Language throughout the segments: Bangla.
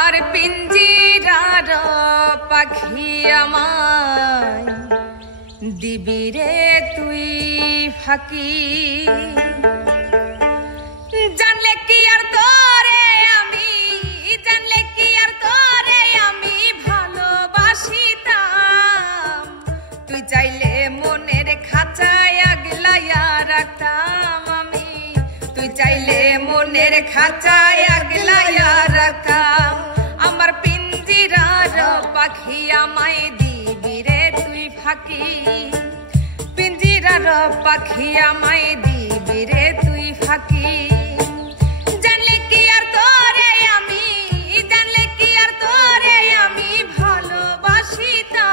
আমার পিঞ্জিরার পাখি আমায় দিবি রে তুই ফাঁকি জানলে কি আর তোরে আমি জানলে কি আর তোরে আমি ভালোবাসিতাম তুই চাইলে মনের খাঁচায় আগলাইয়া রাখতাম আমি তুই চাইলে মনের খাঁচায় আগলাইয়া রাখতাম আমার পিঞ্জিরার পাখি আমায় দিবি রে তুই ফাঁকি পিঞ্জিরার পাখি আমায় দিবি রে তুই ফাঁকি জানলে কি আর তোরে আমি জানলে কি আর তোরে আমি ভালোবাসিতাম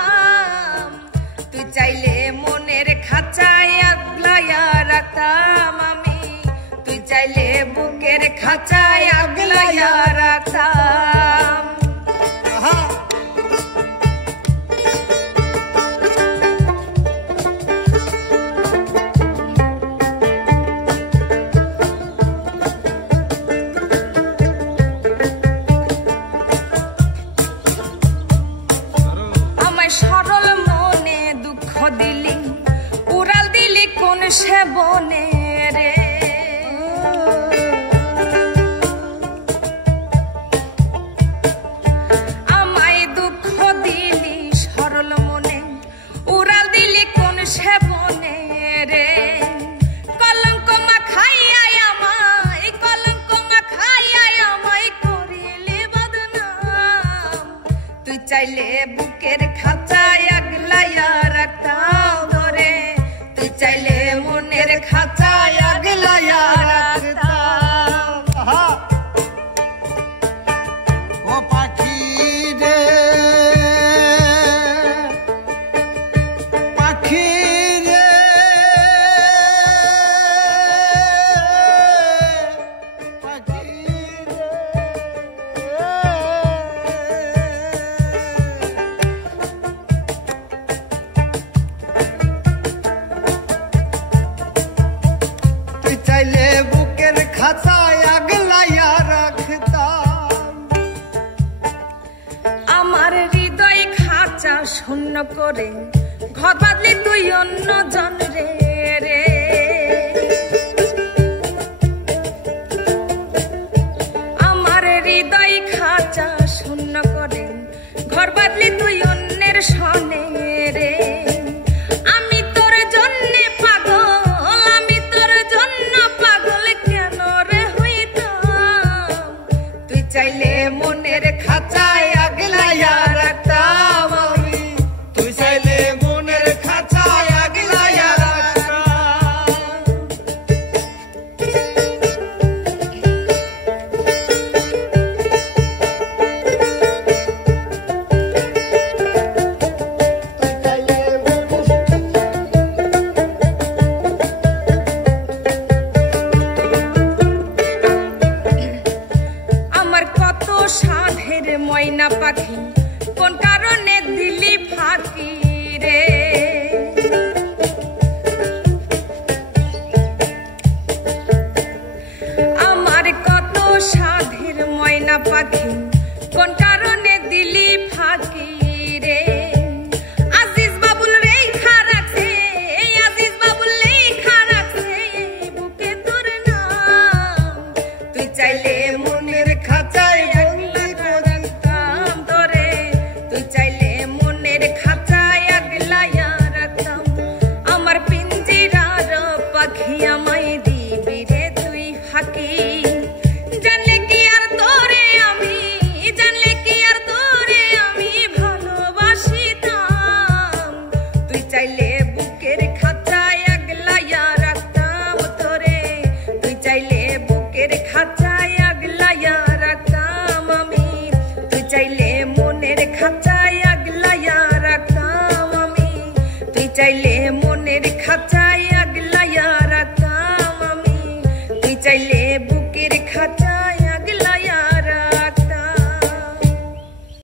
তুই চাইলে মনের খাঁচায় আগলাইয়া রাখতাম আমি তুই চাইলে বুকের খাঁচায় আগলাইয়া রাখতাম সরল মনে দুঃখ দিলি উড়াল দিলি কোন সে বনে রে আমায় দুঃখ দিলি সরল মনে উড়াল দিলি কোন সে বনে রে কলঙ্ক মাখাইয়াই আমায় করিলি বদনাম তুই চাইলে বুকের খাঁচায় আগলাইয়া রাখতাম ধরে তুই চাইলে মনের খাঁচায় আগলাইয়া রাখতাম ও পাখি রে পাখি রে পাখি চাইলে বুকের খাঁচায় আগলাইয়া রাখতাম আমার হৃদয় খাঁচা শূন্য করে ঘর বাঁধলি তুই অন্য জন রে রে আমার হৃদয় খাঁচা শূন্য করে ঘর বাঁধলি তুই অন্যের সনে রে আমি তোর জন্যে চাইলে মনের খাঁচায় আগলাইয়া রাখতাম আমি তুই চাইলে মনের খাঁচায় আগলাইয়া রাখতাম সাধের ময়না পাখি কোন কারণে দিলি ফাঁকি রে আমার কত সাধের ময়না পাখি কোন কারণে দিলি ফাঁকি রে আজিজ বাবুল রেখা রাখছে আজিজ বাবুল রেখা রাখছে বুকে তোর নাম তুই চাইলে মনের খাঁচায় জানলে কি আর তোরে আমি জানলে কি আর তোরে আমি ভালোবাসিতাম তুই চাইলে বুকের খাঁচায় আগলাইয়া রাখতাম তোরে তুই চাইলে বুকের খাঁচায় আগলাইয়া রাখতাম আমি তুই চাইলে মনের খাঁচায় আগলাইয়া রাখতাম আমি তুই চাইলে